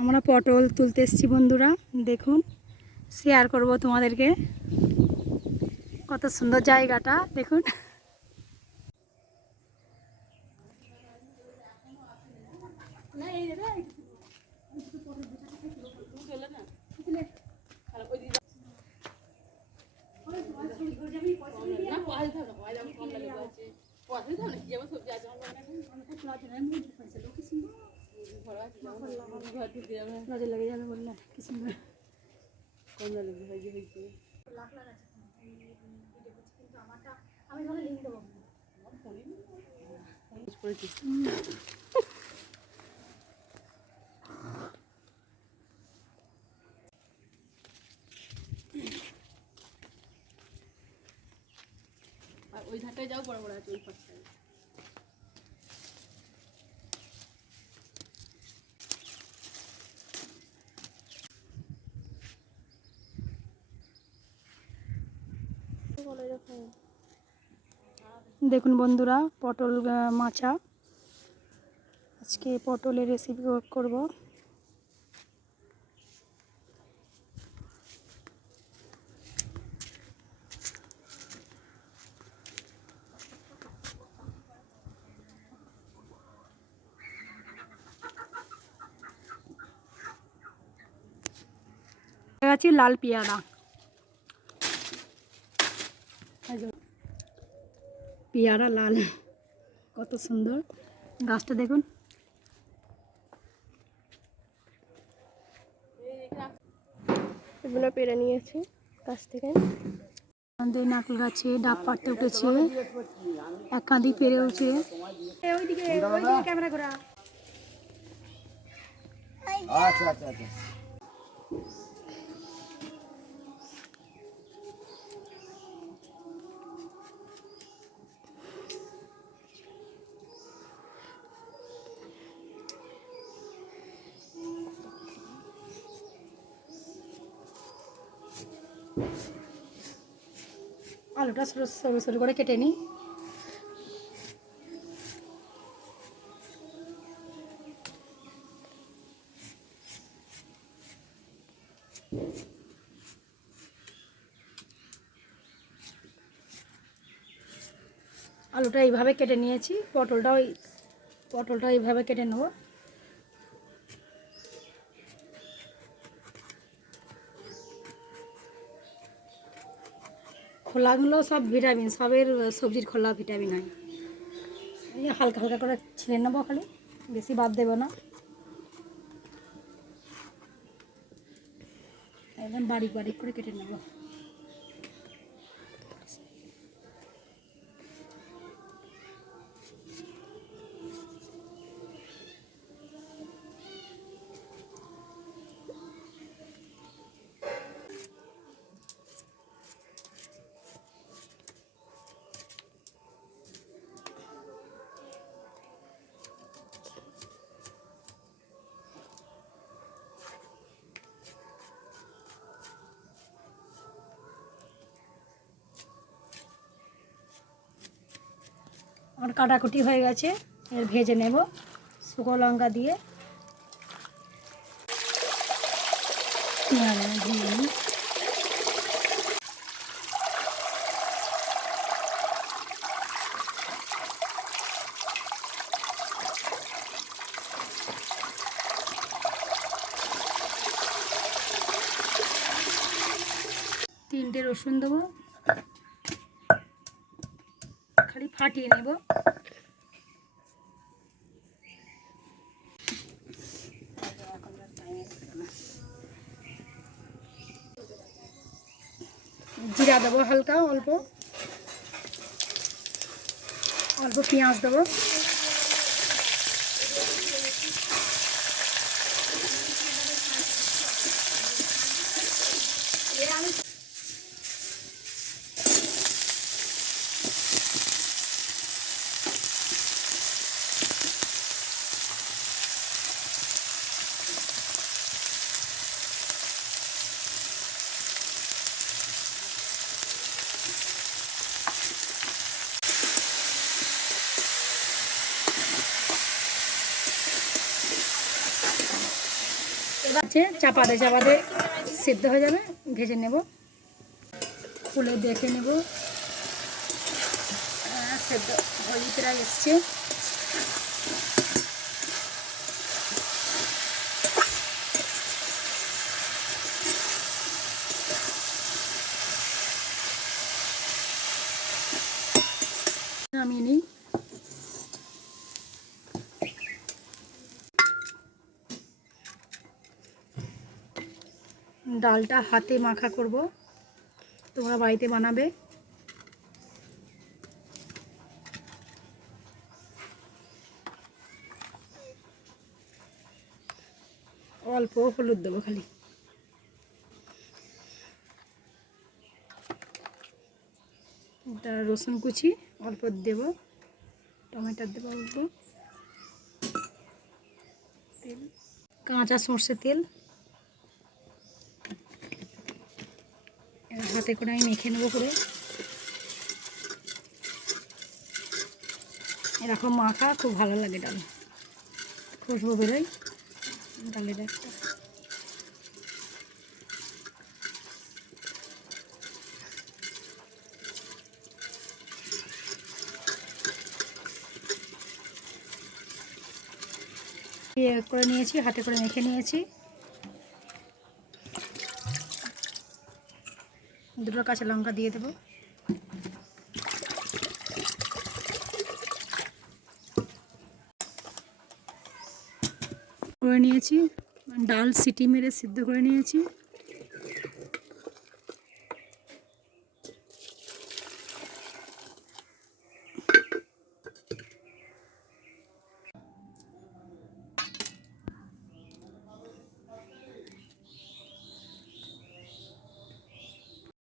আমরা পটল তুলতে এসেছি বন্ধুরা, দেখুন শেয়ার করব তোমাদেরকে। কত সুন্দর জায়গাটা দেখুন। নজর লেগে যাবে বললে কি সুন্দর আমি ধরে লিঙ্ক দেবো। ওই ধারটায় যাও, বড় বড় আছে ওই পাশটায়। দেখুন বন্ধুরা, পটল মাচা। আজকে পটলের রেসিপি করব। আছে লাল পেয়ারা, পেয়ারা লাল, কত সুন্দর গাছটা দেখুন। এগুলো পেরে নিয়েছি গাছ থেকে। আমাদের নারকেল গাছে ডাব পাড়তে উঠেছে, এক কাঁদি পেরে উঠে। ওইদিকে ক্যামেরা করা। আচ্ছা আচ্ছা আচ্ছা। আলুটা সরু সরু করে কেটে নিই। আলুটা এইভাবে কেটে নিয়েছি, পটলটাও এইভাবে কেটে নেব। খোলাগুলো সব ভিটামিন, সবের সবজির খোলা ভিটামিন হয়। এই হালকা হালকা করে ছিঁড়ে নেবো, খালি বেশি বাদ দেবো না, একদম বারিক বারিক করে কেটে নেব। আর কাটাকুটি হয়ে গেছে, এর ভেজে নেব শুকনো লঙ্কা দিয়ে। তিনটে রসুন দেবো, খালি ফাটিয়ে নেব। জিরা দেবো হালকা, অল্প অল্প পেঁয়াজ দেবো। আছে, চাপাতে চাপাতে সিদ্ধ হয়ে যাবে, ভেজে নেব। খুলে দেখে নেব, সেদ্ধ হয়ে প্রায় এসছে। নামিয়ে নিই। ডালটা হাতে মাখা করব, তোমরা বাড়িতে বানাবে। অল্প হলুদ দেবো খালি। এটা রসুন কুচি অল্প দেব, টমেটো দেবো অল্প, তেল, কাঁচা সর্ষে তেল। হাতে করে আমি মেখে নেবো করে, এরকম মাখা খুব ভালো লাগে। ডাল খুশবু বেরোয় ডালের একটা। করে নিয়েছি, হাতে করে মেখে নিয়েছি। দুটো কাঁচা লঙ্কা দিয়ে দেবো। করে নিয়েছি, ডাল সিটি মেরে সিদ্ধ করে নিয়েছি।